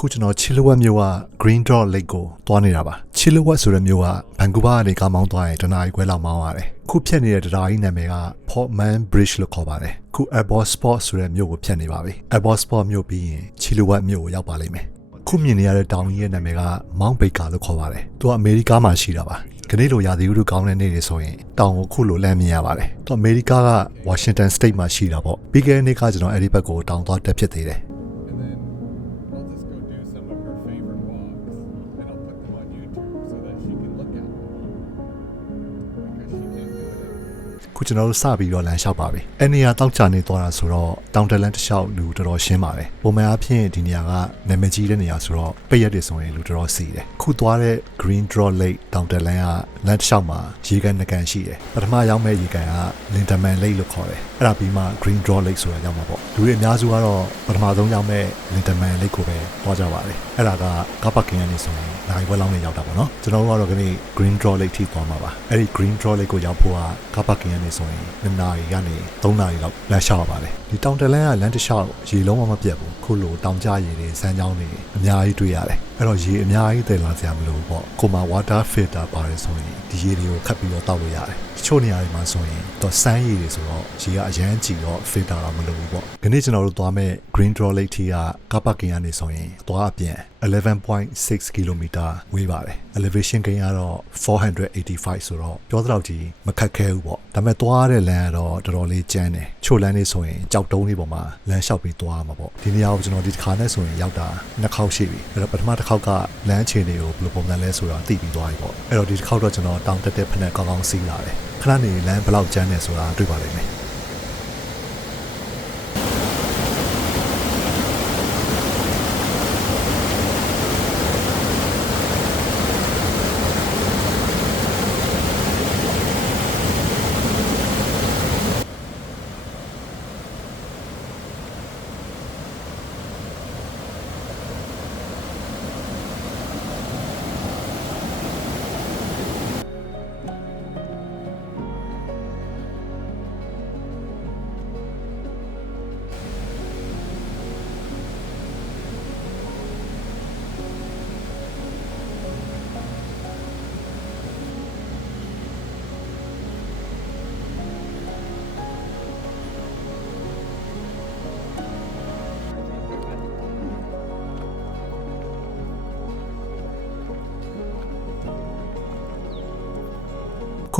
ခုကျွန်တော်ချီလဝက်မြို့က Green Drop Lake ကိုတွားနေတာပါချီလဝက်ဆိုတဲ့မြို့ကဘန်ကူးဗားကနေကားမောင်းသွားရင်တနားရီခွဲလောက်မောင်းရတယ်ခုဖြတ်နေတဲ့တရားကြီးနာမည်က Portman Bridge လို့ခေါ်ပါတယ်ခု Airport Sport ဆိုတဲ့မြို့ကိုဖြတ်နေပါပြီ Airport Sport မြို့ပြီးရင်ချီလဝက်မြို့ကိုရောက်ပါလိမ့်မယ်ခုမြင်နေရတဲ့တောင်ကြီးရဲ့နာမည်က Mount Baker လို့ခေါ်ပါတယ်သူကအမေရိကမှာရှိတာပါခဏလိုရာသီဥတုကောင်းတဲ့နေ့တွေဆိုရင်တောင်ကိုခုလိုလမ်းမြင်ရပါတယ်သူအမေရိကက Washington State မှာရှိတာပေါ့ပြီးခဲ့တဲ့နေ့ကကျွန်တော်အဲ့ဒီဘက်ကိုတောင်သွားတက်ဖြစ်သေးတယ်ခုကျွန်တော်တို့စပြီးတော့လမ်းလျှောက်ပါပြီ။အဲ့နေရာတောက်ချနေသွားတာဆိုတော့တောင်တလန်းတစ်လျှောက်လူတော်တော်ရှင်းပါတယ်။ပုံမှန်အားဖြင့်ဒီနေရာကနာမည်ကြီးတဲ့နေရာဆိုတော့ပိတ်ရက်တွေဆိုရင်လူတော်တော်စီတယ်။ခုသွားတဲ့ Green Drop Lake တောင်တလန်းကလမ်းတစ်လျှောက်မှာရေကန်နှကန်ရှိတယ်။ပထမရောက်မဲ့ရေကန်က Lindeman Lake လို့ခေါ်တယ်။အဲ့ဒါပြီးမှ Green Drop Lake ဆိုတာရောက်မှာပေါ့။လူတွေအများစုကတော့ပထမဆုံးရောက်မဲ့ Lindeman Lake ကိုပဲသွားကြပါတယ်။အဲ့ဒါကကားပါကင်ကနေဆိုရင်နိုင်ဝက်လောက်နဲ့ရောက်တာပေါ့နော်။ကျွန်တော်တို့ကတော့ဒီနေ့ Green Drop Lake ထိသွားမှာပါ။အဲ့ဒီ Green Drop Lake ကိုရောက်ဖို့ကကားပါကင်ကနေဆိုရင်2နာရီကနေ3နာရီလောက်လမ်းလျှောက်ရပါတယ်ဒီတောင်တလန်းကလမ်းတစ်လျှောက်ရေလုံးဝမပြတ်ဘူးခုလိုတောင်ကျရေတွေစမ်းချောင်းတွေအများကြီးတွေ့ရတယ်အဲ့တော့ရေအများကြီးတည်လာစရာမလိုဘူးပေါ့ကိုမှ water filter ပါတယ်ဆိုရင်ဒီရေတွေကိုခတ်ပြီးတော့တောက်လို့ရတယ်တချို့နေရာတွေမှာဆိုရင်တော့စမ်းရေတွေဆိုတော့ရေကအရန်ကြည့်တော့ filter တော့မလိုဘူးပေါ့ဒီနေ့ကျွန်တော်တို့သွားမဲ့ Green Drop Lake ထိကကားပါကင်ကနေဆိုရင်သွားအပြန် 11.6 km ဝေးပါတယ် elevation gain ကတော့485ဆိုတော့ပြောသလောက်ကြီးမခက်ခဲဘူးပေါ့ဒါပေမဲ့သွားတဲ့လမ်းကတော့တော်တော်လေးကျန်းတယ်ချို့လမ်းလေးဆိုရင်ကြောက်တုံးလေးပေါ်မှာလမ်းလျှောက်ပြီးသွားမှာပေါ့ဒီနေရာကိုကျွန်တော်ဒီတစ်ခါနဲ့ဆိုရင်ရောက်တာ2ခေါက်ရှိပြီအဲ့တော့ပထမတစ်ခေါက်ကလမ်းအခြေအနေကိုဘယ်လိုပုံစံလဲဆိုတာသိပြီးသွားပြီပေါ့အဲ့တော့ဒီတစ်ခေါက်တော့ကျွန်တော်တောင်တက်တဲ့ဖက်နဲ့ကောင်းကောင်းစီးလာတယ်ခဏနေလမ်းဘယ်လောက်ကျန်းနေဆိုတာတွေ့ပါလိမ့်မယ်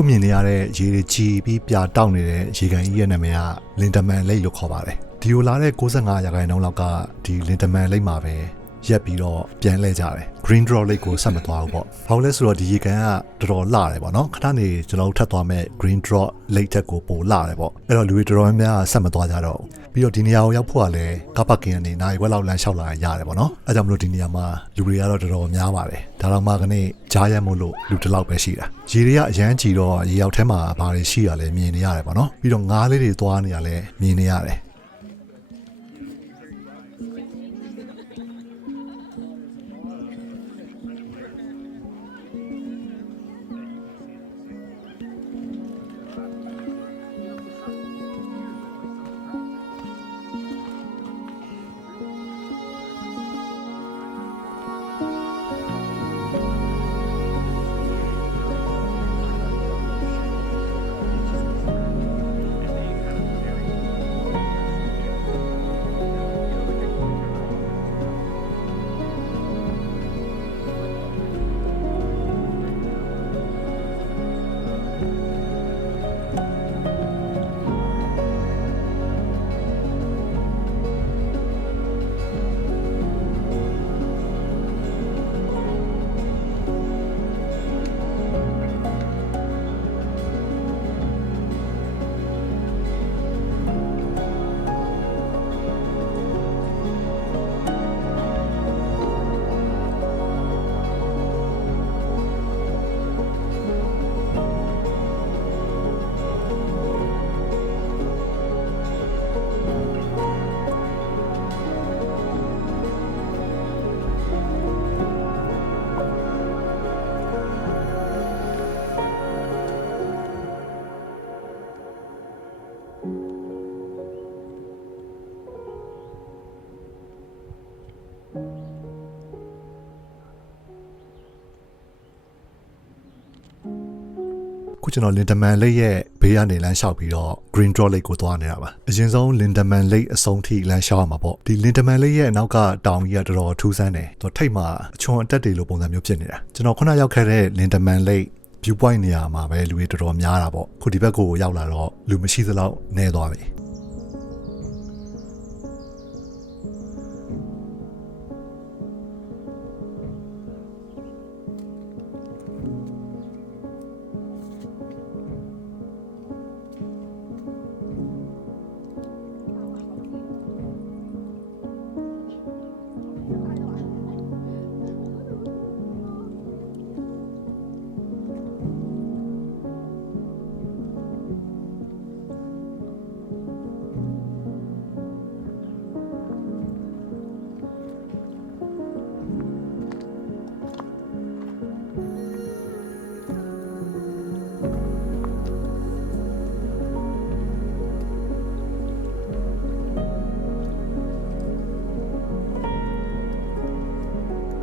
ခုမြင်နေရတဲ့ရေတွေကြီးပြီးပြတောက်နေတဲ့ရေကန်ကြီးရဲ့နာမည်က Lindeman Lake လို့ခေါ်ပါတယ်ဒီကိုလာတဲ့95%လောက်ကဒီ Lindeman Lake မှာပဲရက်ပြီးတော့ပြန်လဲကြတယ် Green Drop Lake ကိုဆက်မသွားဘူးပေါ့ဘာလို့လဲဆိုတော့ဒီရေကန်ကတော်တော်လှတယ်ပေါ့နော်ခဏနေကျွန်တော်တို့ထပ်သွားမဲ့ Green Drop Lake တက်ကိုပိုလှတယ်ပေါ့အဲ့တော့လူတွေတော်တော်များများဆက်မသွားကြတော့ပြီးတော့ဒီနေရာကိုရောက်ဖို့ကလည်းကားပါကင်ကနေနိုင်ဝက်လောက်လမ်းလျှောက်လာရတယ်ပေါ့နော်အဲကြောင့်မလို့ဒီနေရာမှာလူတွေကတော့တော်တော်များပါတယ်ဒါတော့မှကနေကြားရက်မို့လို့လူတစ်လောက်ပဲရှိတာရေတွေကအရန်ကြီးတော့ရေရောက်ထဲမှာဘာတွေရှိရလဲမြင်နေရတယ်ပေါ့နော်ပြီးတော့ငါးလေးတွေသွားနေရလဲမြင်နေရတယ် ခုကျွန်တော် Lindeman Lake ရဲ့ဘေးကနေလမ်းလျှောက်ပြီးတော့ Green Draw Lake ကိုသွားနေတာပါအရင်ဆုံး Lindeman Lake အဆုံးထိလမ်းလျှောက်ရမှာပေါ့ဒီ Lindeman Lake ရဲ့နောက်ကတောင်ကြီးကတော်တော်ထူးဆန်းတယ်သူထိတ်မှာအချွန်အတက်တွေလိုပုံစံမျိုးဖြစ်နေတာကျွန်တော်ခုနရောက်ခဲ့တဲ့ Lindeman Lake view point နေရာမှာပဲလူတွေတော်တော်များတာပေါ့ခုဒီဘက်ကိုရောက်လာတော့လူမရှိသလောက်နည်းသွားပြီ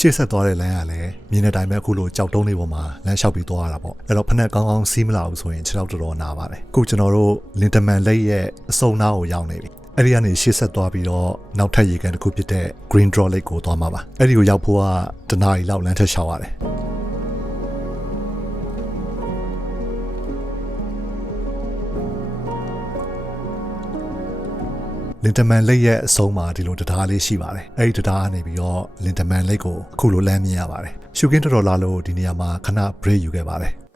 ရှေ့ဆက်သွားတဲ့လမ်းကလည်းမြင်းတဲ့တိုင်းပဲအခုလိုကြောက်တုံးလေးပေါ်မှာလမ်းလျှောက်ပြီးသွားရတာပေါ့အဲ့တော့ဖက်ကောင်းကောင်းစီးမလာဘူးဆိုရင်ခြေထောက်တော်တော်နာပါတယ်အခုကျွန်တော်တို့ Lindeman Lake ရဲ့အစုံနားကိုရောက်နေပြီအဲ့ဒီကနေရှေ့ဆက်သွားပြီးတော့နောက်ထပ်ရေကန်တစ်ခုဖြစ်တဲ့ Green Draw Lake ကိုသွားမှာပါအဲ့ဒီကိုရောက်ဖို့ကတနားရီလောက်လမ်းထက်လျှောက်ရတယ်Lindeman Lake ရဲ့အဆုံးမှာဒီလိုတရားလေးရှိပါတယ်။အဲဒီတရားကနေပြီးတော့ Lindeman Lake ကိုအခုလိုလမ်းမြင်ရပါတယ်။ရှုခင်းတော်တော်လာလို့ဒီနေရာမှာခဏ break ယူခဲ့ပါတယ်။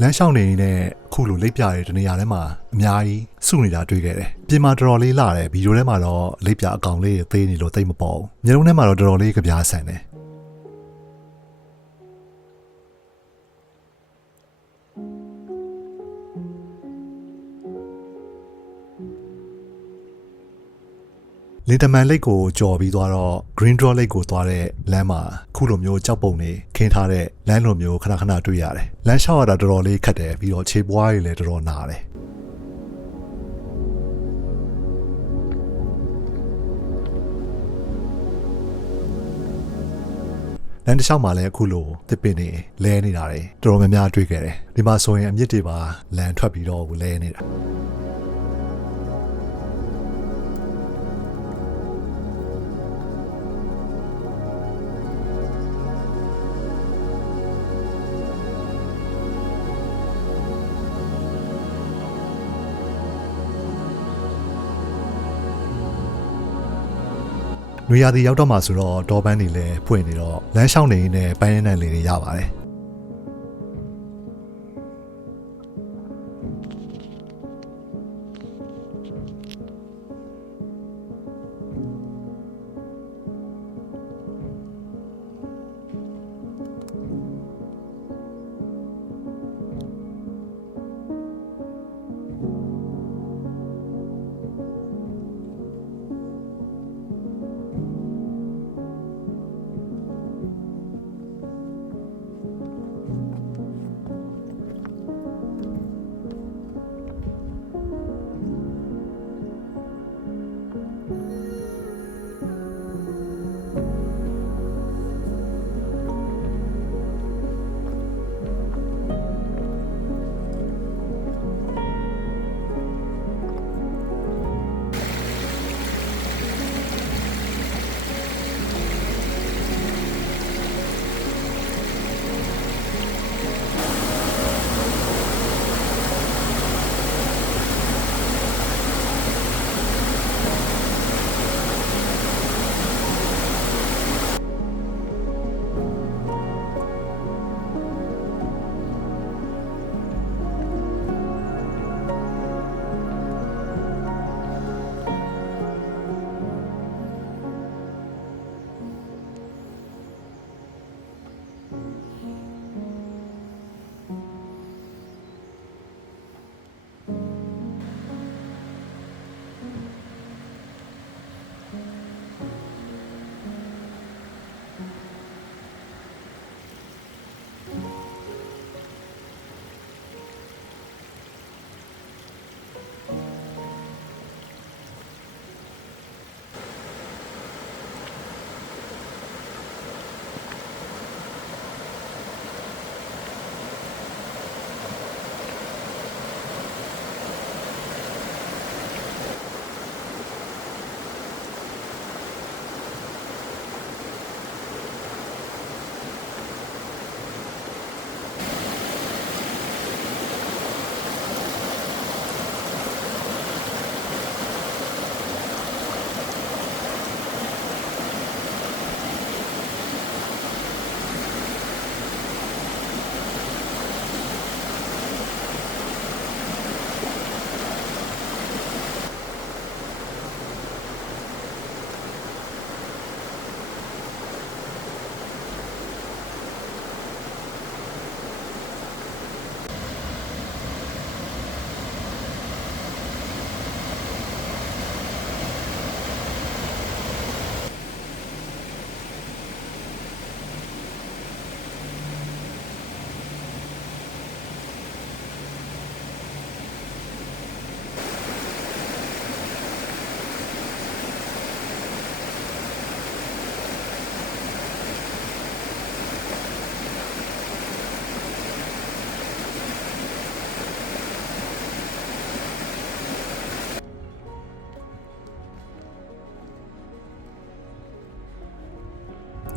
လမ်းလျှောက်နေနေတဲ့အခုလိုလိပ်ပြတဲ့တနေရာထဲမှာအများကြီးစုနေတာတွေ့ခဲ့တယ်။ပြင်မှာတော်တော်လေးလာတယ်ဗီဒီယိုထဲမှာတော့လိပ်ပြအကောင်လေးသေးနေလို့သိမပေါ်ဘူး။မျိုးလုံးထဲမှာတော့တော်တော်လေးကြပြားဆန်တယ်။Lindeman Lake ကိုကြော်ပြီးသွားတော့ Green Draw Lake ကိုသွားတဲ့လမ်းမှာခုလိုမျိုးကြောက်ပုံတွေခင်းထားတဲ့လမ်းလိုမျိုးခဏခဏတွေ့ရတယ်။လမ်းလျှောက်ရတာတော်တော်လေးခက်တယ်ပြီးတော့ခြေပွားတွေလည်းတော်တော်နာတယ်။လမ်းတစ်လျှောက်မှာလည်းအခုလိုတစ်ပင်တွေလဲနေတာတွေတော်တော်များများတွေ့ခဲ့တယ်။ဒီမှာဆိုရင်အမြင့်တွေပါလမ်းထွက်ပြီးတော့လဲနေတာ။နွေရာသီရောက်တော့မှဆိုတော့တောပန်းတွေလည်းဖွင့်နေတော့လမ်းလျှောက်နေရင်းနဲ့ပန်းရင်းနိုင်လေးတွေရပါတယ်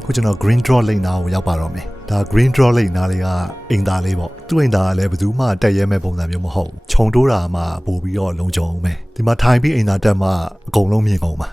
ခုကျွန်တော် Green Draw Lake နားကိုရောက်ပါတော့မယ်ဒါ Green Draw Lake နားလေးကအိမ်သားလေးပေါ့သူ့အိမ်သားကလည်းဘယ်သူမှတက်ရဲမဲ့ပုံစံမျိုးမဟုတ်ခြုံတိုးတာမှပို့ပြီးတော့လုံခြုံအောင်ပဲဒီမှာထိုင်ပြီးအိမ်သားတက်မှအကုန်လုံးမြင်ကုန်ပါ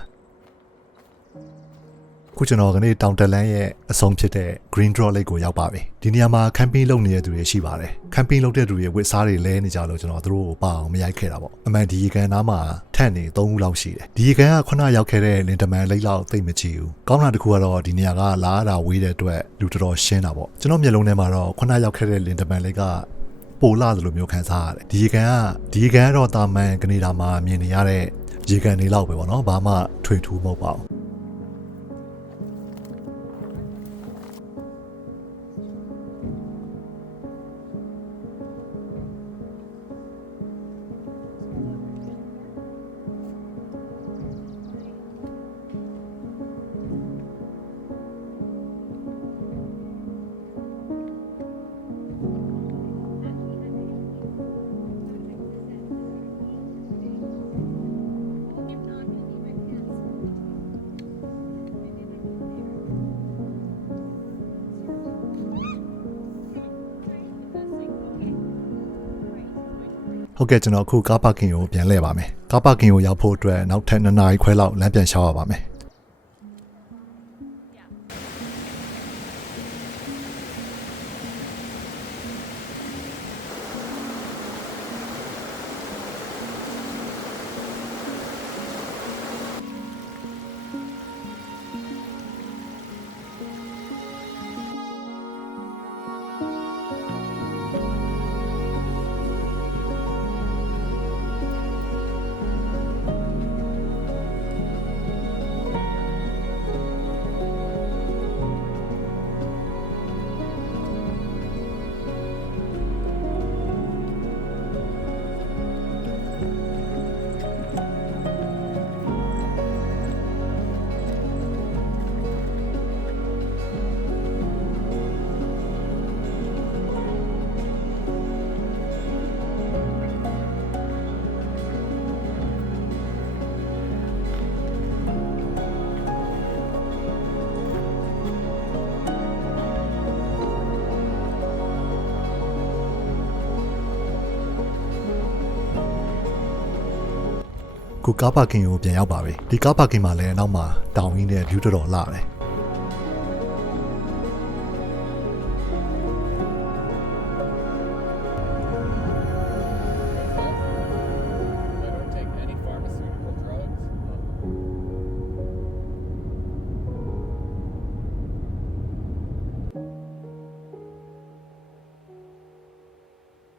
ခုကျွန်တော်ကနေတောင်တက်လန်းရဲ့အဆုံးဖြစ်တဲ့ Green Draw Lake ကိုရောက်ပါပြီဒီနေရာမှာ camping လုပ်နေတဲ့သူတွေရှိပါတယ် camping လုပ်တဲ့သူတွေဝတ်စားတွေလဲနေကြလို့ကျွန်တော်တို့ကိုပါအောင်မရိုက်ခဲ့တာပေါ့အမှန်ဒီရေကန်နားမှာထက်နေ3ဦးလောက်ရှိတယ်ဒီရေကန်ကခုနရောက်ခဲ့တဲ့လင်တမန်လိတ်လောက်သိမ့်မကြည့်ဘူးကောင်းတာတစ်ခုကတော့ဒီနေရာကလာရတာဝေးတဲ့အတွက်လူတော်တော်ရှင်းတာပေါ့ကျွန်တော်မျက်လုံးထဲမှာတော့ခုနရောက်ခဲ့တဲ့လင်တမန်လိတ်ကပိုလာသလိုမျိုးခံစားရတယ်ဒီရေကန်ကတော့တာမန်ကနေဒါမှာမြင်နေရတဲ့ရေကန်တွေလောက်ပဲပေါ့နော်ဘာမှထွေထူးမဟုတ်ပါဘူးဟုတ်ကဲ့ကျွန်တော်အခုကားပါကင်ကိုပြန်လှည့်ပါမယ်ကားပါကင်ကိုရောက်ဖို့အတွက်နောက်ထပ်2နာရီခွဲလောက်လမ်းပြန်လျှောက်ရပါမယ်ခုကားပါကင်ကိုပြန်ရောက်ပါပြီဒီကားပါကင်မှာလည်းနောက်မှာတောင်ကြီးနဲ့ view တော်တော်လှတယ်